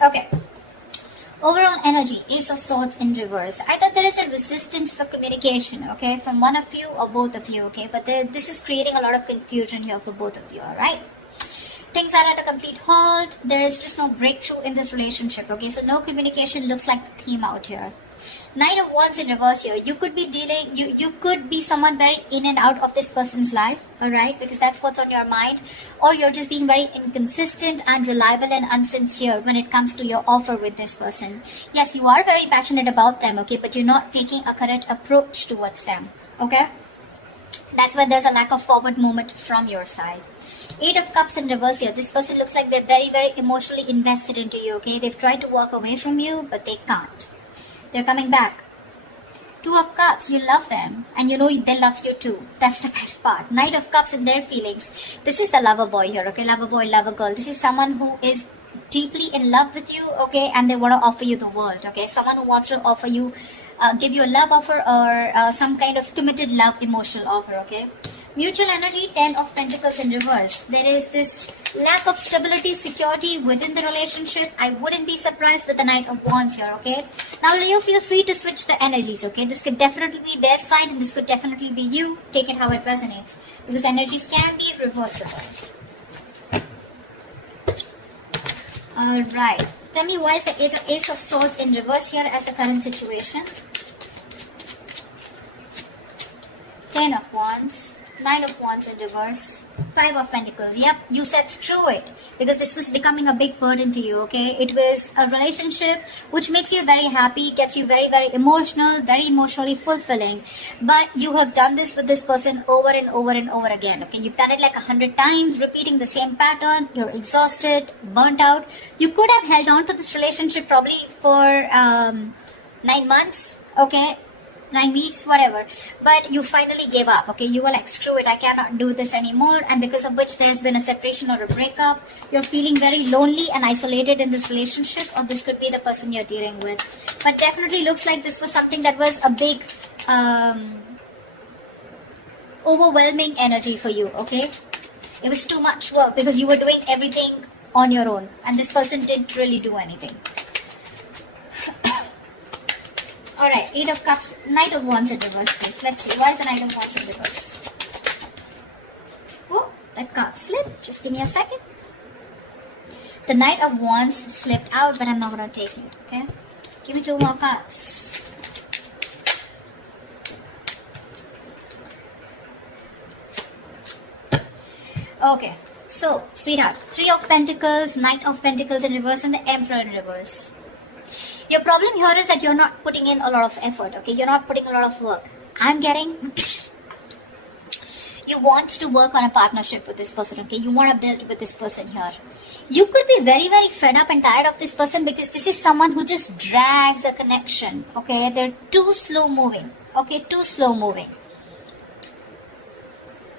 Okay. Overall energy, Ace of Swords in reverse. Either there is a resistance for communication, okay, from one of you or both of you, okay, but this is creating a lot of confusion here for both of you, alright? Things are at a complete halt. There is just no breakthrough in this relationship, okay, so no communication looks like the theme out here. Knight of Wands in reverse here. You could be dealing, you could be someone very in and out of this person's life, alright, because that's what's on your mind, or you're just being very inconsistent, unreliable and unsincere when it comes to your offer with this person. Yes, you are very passionate about them, okay, but you're not taking a correct approach towards them, okay? That's why there's a lack of forward movement from your side. Eight of Cups in reverse here. This person looks like they're very, very emotionally invested into you, okay? They've tried to walk away from you, but they can't. They're coming back. Two of Cups, you love them and you know they love you too. That's the best part. Knight of Cups in their feelings. This is the lover boy here, okay? Lover boy, lover girl. This is someone who is deeply in love with you, okay? And they want to offer you the world, okay? Someone who wants to offer you, give you a love offer or some kind of committed love emotional offer, okay? Mutual energy, 10 of Pentacles in reverse. There is this lack of stability, security within the relationship. I wouldn't be surprised with the Knight of Wands here, okay? Now, Leo, feel free to switch the energies, okay? This could definitely be their side and this could definitely be you. Take it how it resonates. Because energies can be reversible. Alright. Tell me why is the Ace of Swords in reverse here as the current situation? 10 of Wands. 9 of Wands in reverse. 5 of Pentacles. Yep, you said screw it. Because this was becoming a big burden to you, okay? It was a relationship which makes you very happy, gets you very, very emotional, very emotionally fulfilling. But you have done this with this person over and over and over again, okay? You've done it like 100 times, repeating the same pattern. You're exhausted, burnt out. You could have held on to this relationship probably for 9 months, okay? 9 weeks, whatever, but you finally gave up, okay? You were like, screw it, I cannot do this anymore, and because of which there's been a separation or a breakup. You're feeling very lonely and isolated in this relationship, or this could be the person you're dealing with. But definitely looks like this was something that was a big overwhelming energy for you, okay? It was too much work because you were doing everything on your own and this person didn't really do anything. Alright, 8 of Cups, Knight of Wands in reverse, please. Let's see, why is the Knight of Wands in reverse? Oh, that card slipped. Just give me a second. The Knight of Wands slipped out, but I'm not going to take it, okay? Give me 2 more cards. Okay, so, sweetheart, 3 of Pentacles, Knight of Pentacles in reverse, and the Emperor in reverse. Your problem here is that you're not putting in a lot of effort, okay? You're not putting a lot of work. I'm getting... you want to work on a partnership with this person, okay? You want to build with this person here. You could be very, very fed up and tired of this person because this is someone who just drags a connection, okay? They're too slow moving, okay? Too slow moving.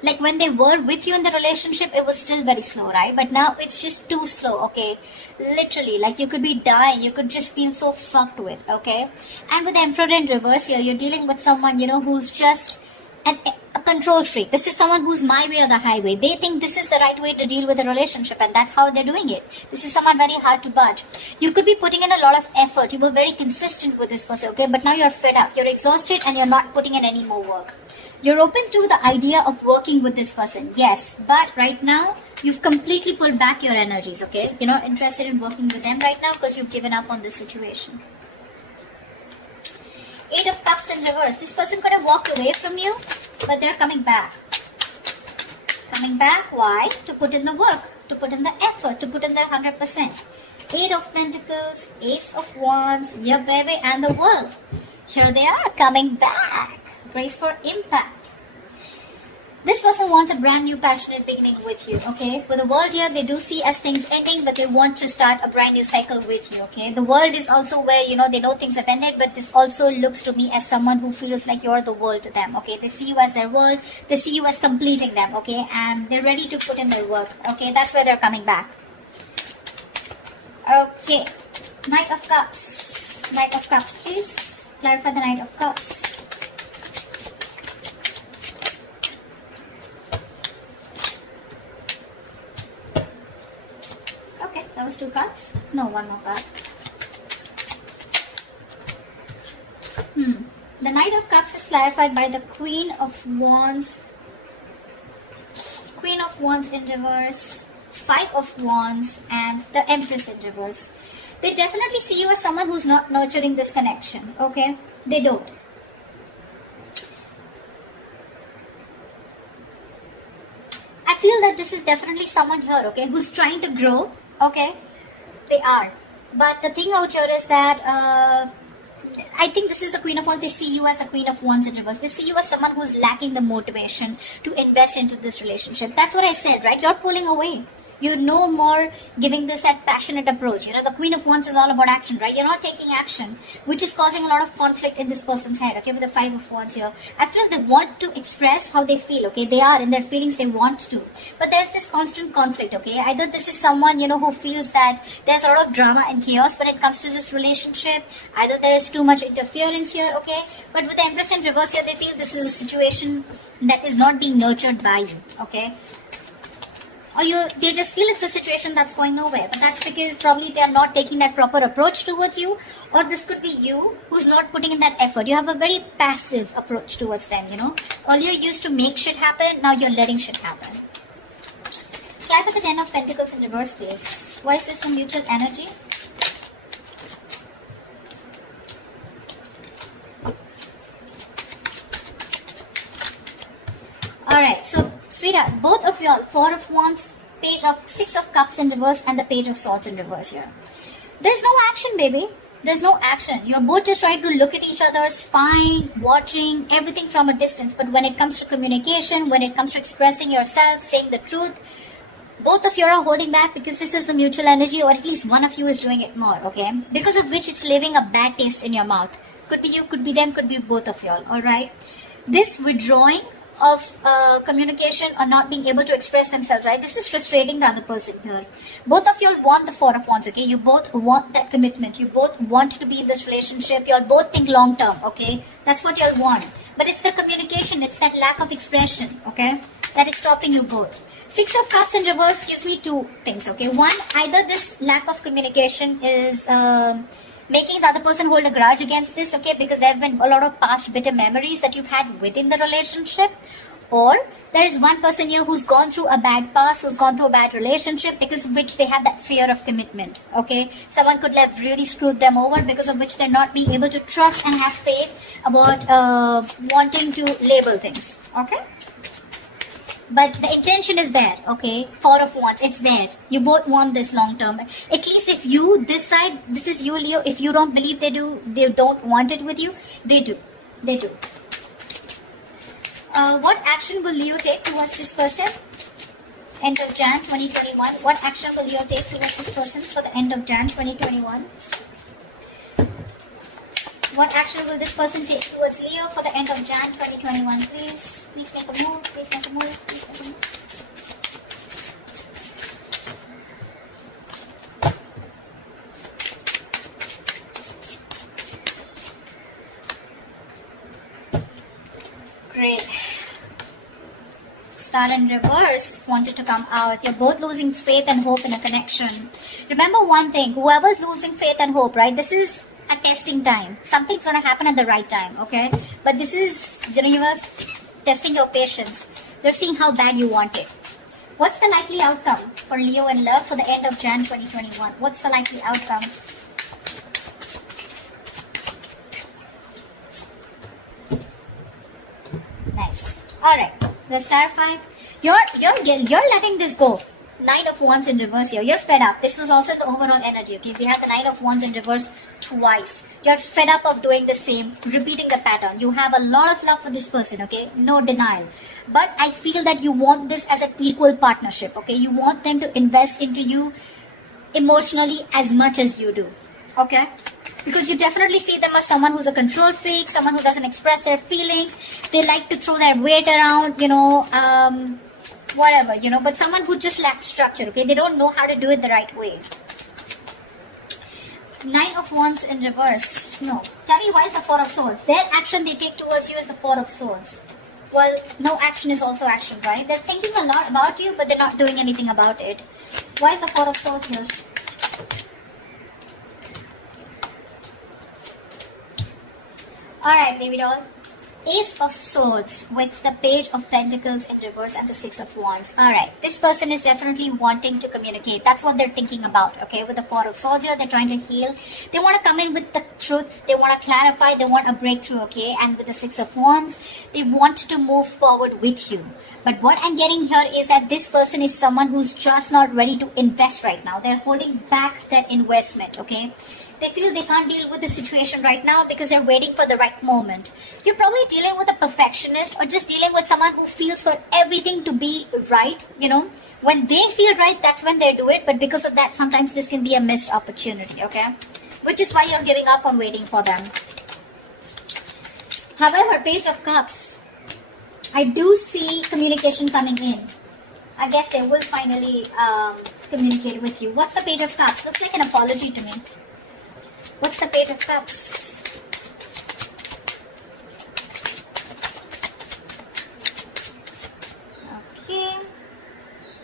Like when they were with you in the relationship, it was still very slow, right? But now it's just too slow, okay? Literally, like you could be dying. You could just feel so fucked with, okay? And with the Emperor in reverse here, you're dealing with someone, you know, who's just a control freak. This is someone who's my way or the highway. They think this is the right way to deal with a relationship and that's how they're doing it. This is someone very hard to budge. You could be putting in a lot of effort. You were very consistent with this person, okay? But now you're fed up. You're exhausted and you're not putting in any more work. You're open to the idea of working with this person, yes. But right now, you've completely pulled back your energies, okay? You're not interested in working with them right now because you've given up on this situation. 8 of Cups in reverse. This person could have walked away from you, but they're coming back. Coming back, why? To put in the work, to put in the effort, to put in their 100%. 8 of Pentacles, Ace of Wands, your baby and the world. Here they are, coming back. Brace for impact. This person wants a brand new passionate beginning with you, okay? With the world here, they do see as things ending, but they want to start a brand new cycle with you, okay? The world is also where, you know, they know things have ended, but this also looks to me as someone who feels like you're the world to them, okay? They see you as their world, they see you as completing them, okay? And they're ready to put in their work, okay? That's where they're coming back. Okay. Knight of Cups. Knight of Cups, please. Clarify the Knight of Cups. That was 2 cards. No, one more card. The Knight of Cups is clarified by the Queen of Wands. Queen of Wands in reverse, Five of Wands, and the Empress in reverse. They definitely see you as someone who's not nurturing this connection, okay? They don't. I feel that this is definitely someone here, okay, who's trying to grow, okay? They are. But the thing out here is that I think this is the Queen of Wands. They see you as the Queen of Wands in reverse. They see you as someone who's lacking the motivation to invest into this relationship. That's what I said, right? You're pulling away. You're no more giving this that passionate approach. You know, the Queen of Wands is all about action, right? You're not taking action, which is causing a lot of conflict in this person's head, okay, with the Five of Wands here. I feel they want to express how they feel, okay? They are in their feelings, they want to. But there's this constant conflict, okay? Either this is someone, you know, who feels that there's a lot of drama and chaos when it comes to this relationship. Either there is too much interference here, okay? But with the Empress in reverse here, they feel this is a situation that is not being nurtured by you, okay? Or they just feel it's a situation that's going nowhere. But that's because probably they are not taking that proper approach towards you. Or this could be you who's not putting in that effort. You have a very passive approach towards them, you know. Earlier you used to make shit happen. Now you're letting shit happen. Clarify the Ten of Pentacles in reverse, please. Why is this a mutual energy? Alright, so sweetheart, both of y'all, Four of Wands, Six of Cups in reverse, and the Page of Swords in reverse here. There's no action, baby. There's no action. You're both just trying to look at each other, spying, watching, everything from a distance. But when it comes to communication, when it comes to expressing yourself, saying the truth, both of you are holding back because this is the mutual energy, or at least one of you is doing it more, okay? Because of which it's leaving a bad taste in your mouth. Could be you, could be them, could be both of y'all, alright? This withdrawing of communication or not being able to express themselves, right? This is frustrating the other person here. Both of you all want the Four of Wands, okay? You both want that commitment. You both want to be in this relationship. You all both think long term, okay? That's what you all want. But it's the communication, it's that lack of expression, okay? That is stopping you both. Six of Cups in reverse gives me two things, okay? One, either this lack of communication is making the other person hold a grudge against this, okay, because there have been a lot of past bitter memories that you've had within the relationship, or there is one person here who's gone through a bad past, who's gone through a bad relationship, because of which they have that fear of commitment, okay? Someone could have really screwed them over, because of which they're not being able to trust and have faith about wanting to label things, okay? But the intention is there, okay? Four of Wands, it's there. You both want this long term. At least if you, this side, this is you, Leo. If you don't believe they don't want it with you, they do. They do. What action will Leo take towards this person? End of Jan 2021. What action will Leo take towards this person for the end of Jan 2021? What action will this person take towards Leo for the end of Jan 2021? Please make a move. Please make a move. Please make a move. Great. Star in reverse wanted to come out. You're both losing faith and hope in a connection. Remember one thing. Whoever's losing faith and hope, right? This is a testing time. Something's going to happen at the right time, okay? But this is the universe testing your patience. They're seeing how bad you want it. What's the likely outcome for Leo in love for the end of Jan 2021? What's the likely outcome? Nice. Alright. The Star 5. You're letting this go. Knight of Wands in reverse here. You're fed up. This was also the overall energy, okay? We have the Knight of Wands in reverse twice. You're fed up of doing the same, repeating the pattern. You have a lot of love for this person, okay? No denial. But I feel that you want this as an equal partnership, okay? You want them to invest into you emotionally as much as you do, okay? Because you definitely see them as someone who's a control freak, someone who doesn't express their feelings. They like to throw their weight around, you know, whatever, you know, but someone who just lacks structure, okay? They don't know how to do it the right way. Nine of Wands in reverse. No. Tell me, why is the Four of Swords? Their action they take towards you is the Four of Swords. Well, no action is also action, right? They're thinking a lot about you, but they're not doing anything about it. Why is the Four of Swords here? Alright, baby doll. Ace of Swords with the Page of Pentacles in reverse and the Six of Wands. Alright, this person is definitely wanting to communicate. That's what they're thinking about, okay? With the Four of Swords here, they're trying to heal. They want to come in with the truth. They want to clarify. They want a breakthrough, okay? And with the Six of Wands, they want to move forward with you. But what I'm getting here is that this person is someone who's just not ready to invest right now. They're holding back that investment, okay? They feel they can't deal with the situation right now because they're waiting for the right moment. You're probably dealing with a perfectionist or just dealing with someone who feels for everything to be right, you know. When they feel right, that's when they do it. But because of that, sometimes this can be a missed opportunity, okay? Which is why you're giving up on waiting for them. However, Page of Cups, I do see communication coming in. I guess they will finally communicate with you. What's the Page of Cups? Looks like an apology to me. What's the Page of Cups? Okay.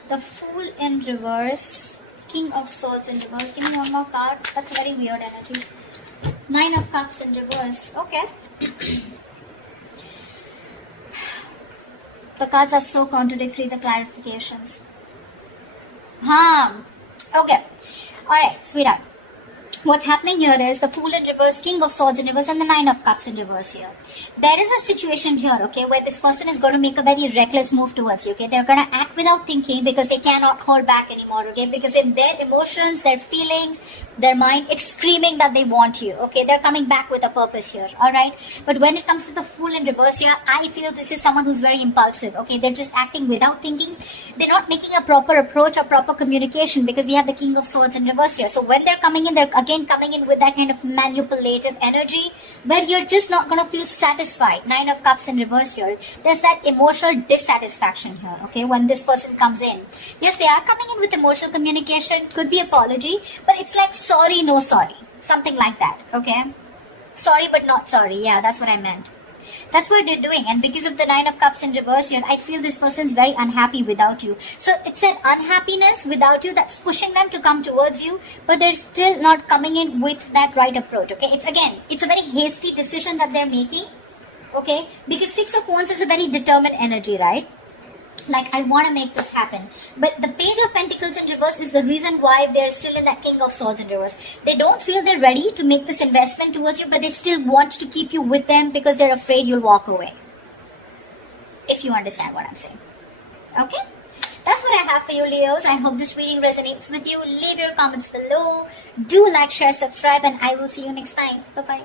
The Fool in reverse. King of Swords in reverse. Give me one more card. That's a very weird energy. Nine of Cups in reverse. Okay. The cards are so contradictory, the clarifications. Okay. Alright, sweetheart. What's happening here is the Fool in reverse, King of Swords in reverse, and the Nine of Cups in reverse here. There is a situation here, okay, where this person is going to make a very reckless move towards you, okay. They're going to act without thinking because they cannot hold back anymore, okay. Because in their emotions, their feelings, their mind, it's screaming that they want you, okay. They're coming back with a purpose here, alright. But when it comes to the Fool in reverse here, I feel this is someone who's very impulsive, okay. They're just acting without thinking. They're not making a proper approach or proper communication because we have the King of Swords in reverse here. So when they're coming in, they're again coming in with that kind of manipulative energy where you're just not going to feel satisfied. Nine of Cups in reverse here. There's that emotional dissatisfaction here, okay, when this person comes in. Yes, they are coming in with emotional communication, could be apology, but it's like sorry, no sorry. Something like that, okay? Sorry but not sorry. Yeah, that's what I meant. That's what they're doing. And because of the Nine of Cups in reverse here, I feel this person's very unhappy without you. So it's that unhappiness without you that's pushing them to come towards you, but they're still not coming in with that right approach, okay? It's a very hasty decision that they're making, okay? Because Six of Wands is a very determined energy, right? Like, I want to make this happen. But the Page of Pentacles in reverse is the reason why they're still in that King of Swords in reverse. They don't feel they're ready to make this investment towards you, but they still want to keep you with them because they're afraid you'll walk away. If you understand what I'm saying. Okay? That's what I have for you, Leos. I hope this reading resonates with you. Leave your comments below. Do like, share, subscribe, and I will see you next time. Bye-bye.